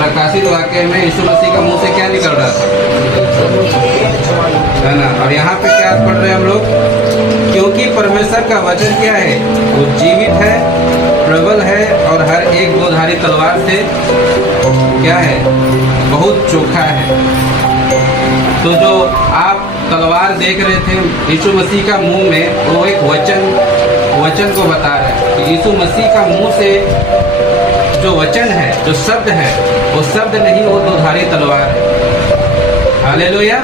प्रकाशित वाक्य में यीशु मसीह का मुंह से क्या निकल रहा था, है ना। और यहाँ पे क्या पढ़ रहे हैं हम लोग, क्योंकि परमेश्वर का वचन क्या है, वो जीवित है, प्रबल है और हर एक दोधारी तलवार से क्या है, बहुत चोखा है। तो जो आप तलवार देख रहे थे यीशु मसीह का मुंह में, वो एक वचन को बता रहा है कि यीशु मसीह का मुंह से जो वचन है, जो शब्द है, वो शब्द नहीं, वो दोधारी तलवार है। हालेलुया।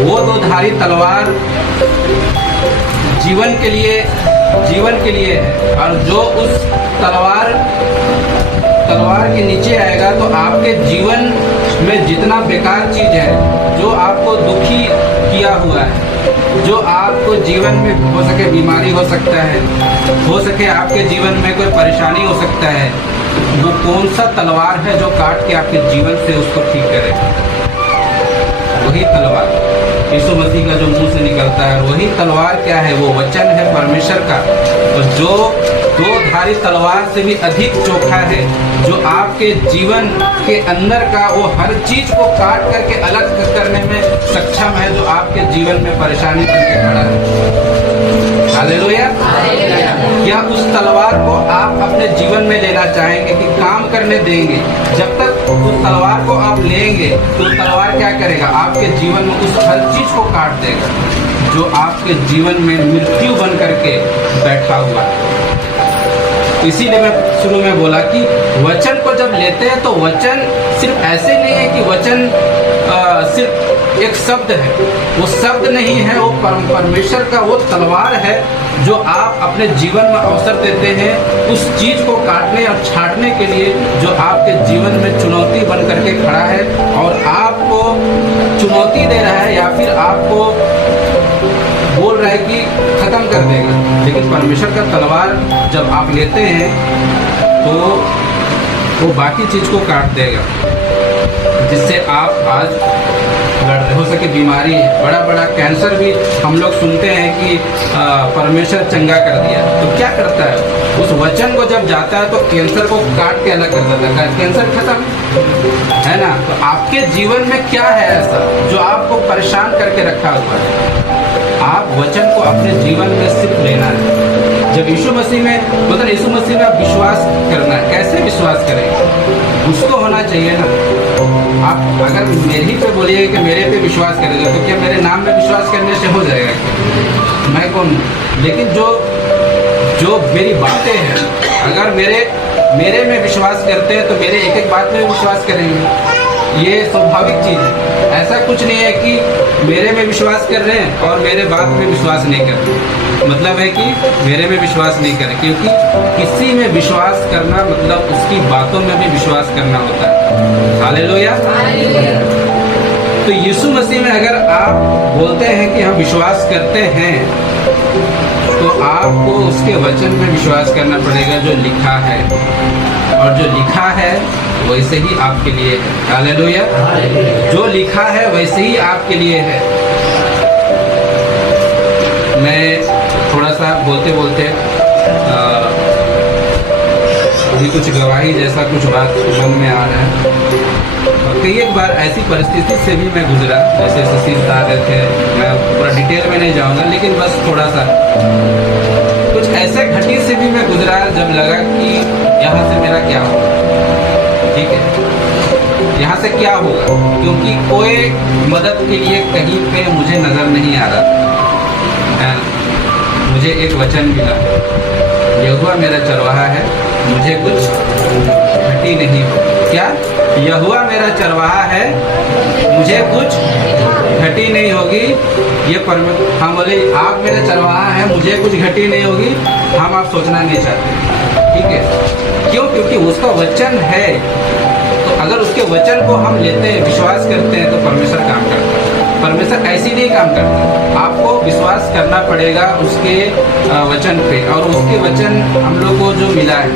वो दोधारी तलवार जीवन के लिए है। और जो उस तलवार के नीचे आएगा तो आपके जीवन में जितना बेकार चीज है, जो आपको दुखी किया हुआ है, जो आपको जीवन में हो सके बीमारी हो सकता है, हो सके आपके जीवन में कोई परेशानी हो सकता है, वो कौन सा तलवार है जो काट के आपके जीवन से उसको ठीक करे? वही तलवार यीशु मसीह का जो मुंह से निकलता है, वही तलवार क्या है, वो वचन है परमेश्वर का, और जो दो धारी तलवार से भी अधिक चोखा है, जो आपके जीवन के अंदर का वो हर चीज को काट करके अलग करने में सक्षम है, जो आपके जीवन में परेशानी बनके खड़ा है। हालेलुया। क्या उस तलवार को आप अपने जीवन में लेना चाहेंगे कि काम करने देंगे? जब तक उस तलवार को आप लेंगे तो तलवार क्या करेगा, आपके जीवन में उस हर चीज को काट देगा जो आपके जीवन में मृत्यु बन करके बैठा हुआ है। इसीलिए मैं शुरू में बोला कि वचन को जब लेते हैं तो वचन सिर्फ ऐसे नहीं है कि वचन सिर्फ एक शब्द है, वो शब्द नहीं है, वो परमेश्वर का वो तलवार है जो आप अपने जीवन में अवसर देते हैं उस चीज को काटने और छाटने के लिए जो आपके जीवन में चुनौती बन करके खड़ा है और आपको चुनौती दे रहा है या फिर आपको बोल रहा है कि खत्म कर देगा। लेकिन परमेश्वर का तलवार जब आप लेते हैं तो वो बाकी चीज को काट देगा, जिससे आप आज लड़ रहे हो सके बीमारी है, बड़ा कैंसर भी हम लोग सुनते हैं कि परमेश्वर चंगा कर दिया। तो क्या करता है, उस वचन को जब जाता है तो कैंसर को काट के अलग कर देता है, कैंसर खत्म, है ना। तो आपके जीवन में क्या है ऐसा जो आपको परेशान करके रखा हुआ है? आप वचन को अपने जीवन में सिर्फ लेना है। जब यीशु मसीह में मतलब यीशु मसीह में आप विश्वास करना है, कैसे विश्वास करेंगे? उसको होना चाहिए ना। आप अगर मेरे ही पे बोलिए कि मेरे पे विश्वास करेगा तो क्या मेरे नाम में विश्वास करने से हो जाएगा? मैं कौन? लेकिन जो मेरी बातें हैं, अगर मेरे में विश्वास करते हैं तो मेरे एक एक बात में विश्वास करेंगे। ये स्वाभाविक चीज है। ऐसा कुछ नहीं है कि मेरे में विश्वास कर रहे हैं और मेरे बात में विश्वास नहीं कर रहे। मतलब है कि मेरे में विश्वास नहीं करें, क्योंकि किसी में विश्वास करना मतलब उसकी बातों में भी विश्वास करना होता है। हालेलुया। तो यीशु मसीह में अगर आप बोलते हैं कि हम विश्वास करते हैं तो आपको उसके वचन में विश्वास करना पड़ेगा जो लिखा है, और जो लिखा है वैसे ही आपके लिए है। हालेलुया। जो लिखा है वैसे ही आपके लिए है। मैं थोड़ा सा बोलते बोलते अभी कुछ गवाही जैसा कुछ बात मन में आ रहा है। कई एक बार ऐसी परिस्थिति से भी मैं गुजरा, जैसे सुशील बता रहे थे, मैं पूरा डिटेल में नहीं जाऊंगा, लेकिन बस थोड़ा सा कुछ ऐसे घटी से भी मैं गुजरा जब लगा कि यहाँ से मेरा क्या होगा। ठीक है, यहाँ से क्या होगा, क्योंकि कोई मदद के लिए कहीं पे मुझे नजर नहीं आ रहा है। मुझे एक वचन मिला, यहोवा मेरा चरवाहा है, मुझे कुछ घटी नहीं होगी। क्या? यहोवा मेरा चरवाहा है, मुझे कुछ घटी नहीं होगी। ये हम बोले आप मेरा चरवाहा है, मुझे कुछ घटी नहीं होगी, हम आप सोचना नहीं चाहते। ठीक है, क्यों? क्योंकि उसका वचन है। तो अगर उसके वचन को हम लेते हैं, विश्वास करते हैं, तो परमेश्वर काम करता है। परमेश्वर ऐसे नहीं काम करता, आपको विश्वास करना पड़ेगा उसके वचन पे। और उसके वचन हम लोग को जो मिला है,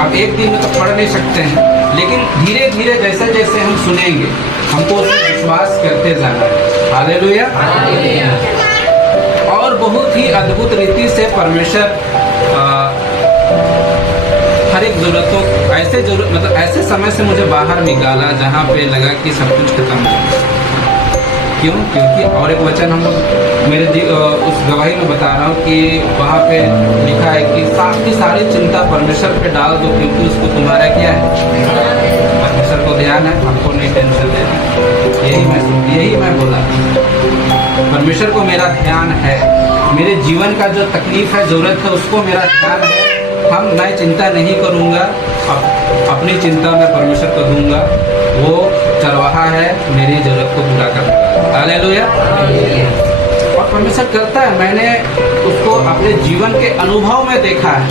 आप एक दिन में तो पढ़ नहीं सकते हैं, लेकिन धीरे धीरे जैसे जैसे हम सुनेंगे हमको उसमें विश्वास करते जाना है। हालेलुया। और बहुत ही अद्भुत रीति से परमेश्वर हर एक ज़रूरतों ऐसे जरूरत मतलब ऐसे समय से मुझे बाहर निकाला जहाँ पे लगा कि सब कुछ खत्म हो गया। क्यों? क्योंकि और एक वचन हम लोग उस गवाही में बता रहा हूँ कि वहाँ पे लिखा है कि आपकी सारी चिंता परमेश्वर पे डाल दो, क्योंकि उसको तुम्हारा क्या है, परमेश्वर को ध्यान है, हमको नहीं टेंशन लेना। यही मैं बोला, परमेश्वर को मेरा ध्यान है, मेरे जीवन का जो तकलीफ है, जरूरत है, उसको मेरा ध्यान है। मैं चिंता नहीं करूँगा, अपनी चिंता मैं परमेश्वर को दूंगा। वो चरवाहा है, मेरी जरूरत को पूरा करता है। हालेलुया। और परमेश्वर करता है, मैंने उसको अपने जीवन के अनुभव में देखा है।